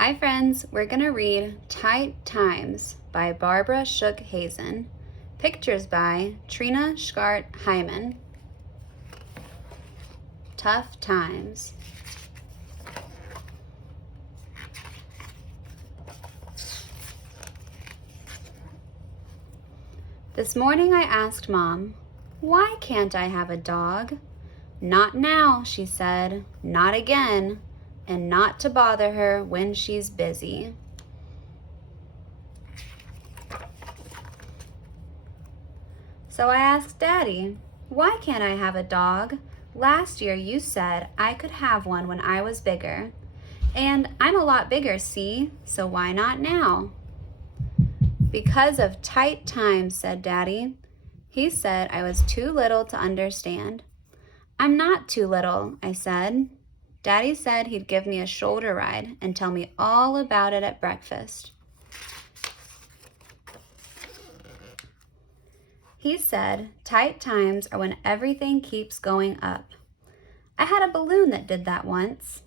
Hi friends, we're going to read Tight Times by Barbara Shook Hazen. Pictures by Trina Schart Hyman. Tough Times. This morning I asked Mom, "Why can't I have a dog?" "Not now," she said, "not again, and not to bother her when she's busy." So I asked Daddy, "Why can't I have a dog? Last year you said I could have one when I was bigger. And I'm a lot bigger, see? So why not now?" "Because of tight times," said Daddy. He said I was too little to understand. "I'm not too little," I said. Daddy said he'd give me a shoulder ride and tell me all about it at breakfast. He said tight times are when everything keeps going up. I had a balloon that did that once.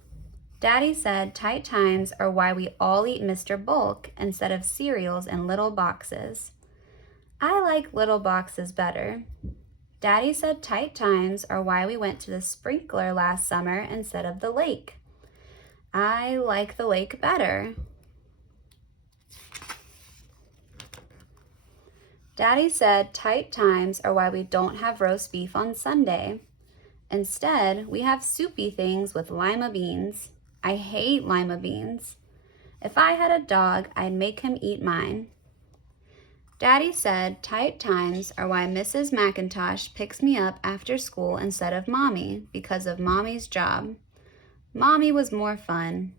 Daddy said tight times are why we all eat Mr. Bulk instead of cereals in little boxes. I like little boxes better. Daddy said tight times are why we went to the sprinkler last summer instead of the lake. I like the lake better. Daddy said tight times are why we don't have roast beef on Sunday. Instead, we have soupy things with lima beans. I hate lima beans. If I had a dog, I'd make him eat mine. Daddy said tight times are why Mrs. McIntosh picks me up after school instead of Mommy because of Mommy's job. Mommy was more fun.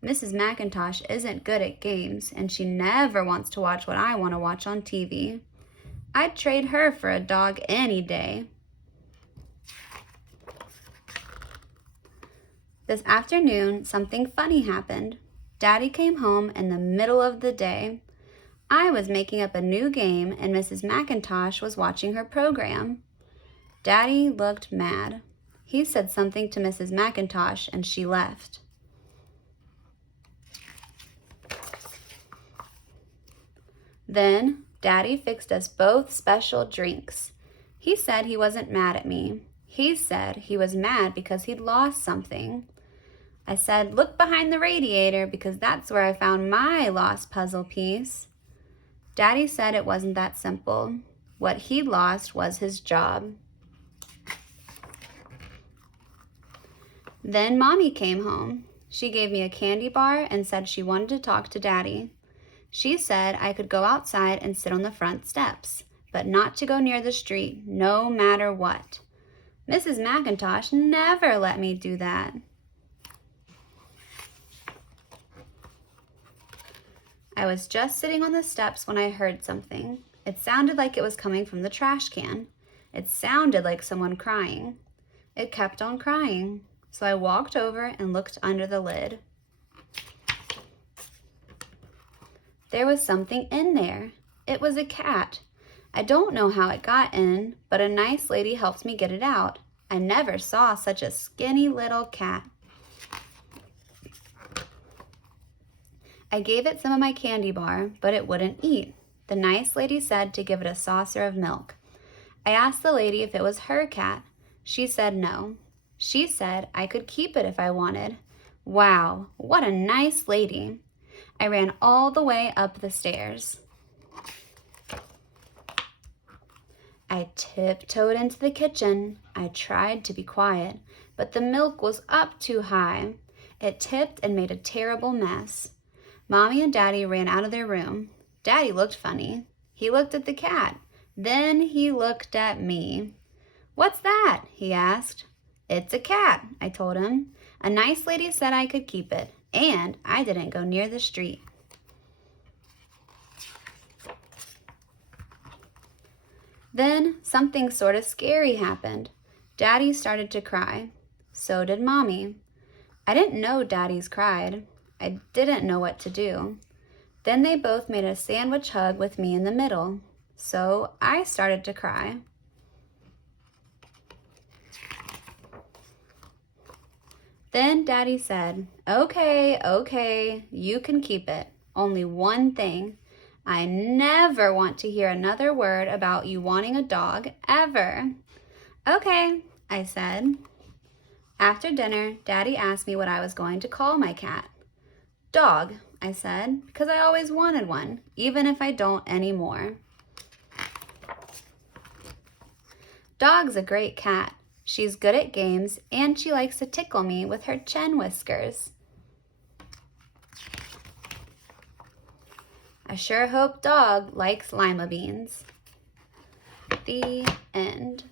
Mrs. McIntosh isn't good at games, and she never wants to watch what I want to watch on TV. I'd trade her for a dog any day. This afternoon, something funny happened. Daddy came home in the middle of the day. I was making up a new game, and Mrs. McIntosh was watching her program. Daddy looked mad. He said something to Mrs. McIntosh, and she left. Then Daddy fixed us both special drinks. He said he wasn't mad at me. He said he was mad because he'd lost something. I said, "Look behind the radiator because that's where I found my lost puzzle piece." Daddy said it wasn't that simple. What he'd lost was his job. Then Mommy came home. She gave me a candy bar and said she wanted to talk to Daddy. She said I could go outside and sit on the front steps, but not to go near the street, no matter what. Mrs. McIntosh never let me do that. I was just sitting on the steps when I heard something. It sounded like it was coming from the trash can. It sounded like someone crying. It kept on crying, so I walked over and looked under the lid. There was something in there. It was a cat. I don't know how it got in, but a nice lady helped me get it out. I never saw such a skinny little cat. I gave it some of my candy bar, but it wouldn't eat. The nice lady said to give it a saucer of milk. I asked the lady if it was her cat. She said no. She said I could keep it if I wanted. Wow, what a nice lady. I ran all the way up the stairs. I tiptoed into the kitchen. I tried to be quiet, but the milk was up too high. It tipped and made a terrible mess. Mommy and Daddy ran out of their room. Daddy looked funny. He looked at the cat. Then he looked at me. "What's that?" he asked. "It's a cat," I told him. "A nice lady said I could keep it, and I didn't go near the street." Then something sort of scary happened. Daddy started to cry. So did Mommy. I didn't know Daddy's cried. I didn't know what to do. Then they both made a sandwich hug with me in the middle. So I started to cry. Then Daddy said, "Okay, okay, you can keep it. Only one thing. I never want to hear another word about you wanting a dog, ever." "Okay," I said. After dinner, Daddy asked me what I was going to call my cat. "Dog," I said, because I always wanted one, even if I don't anymore. Dog's a great cat. She's good at games, and she likes to tickle me with her chin whiskers. I sure hope Dog likes lima beans. The end.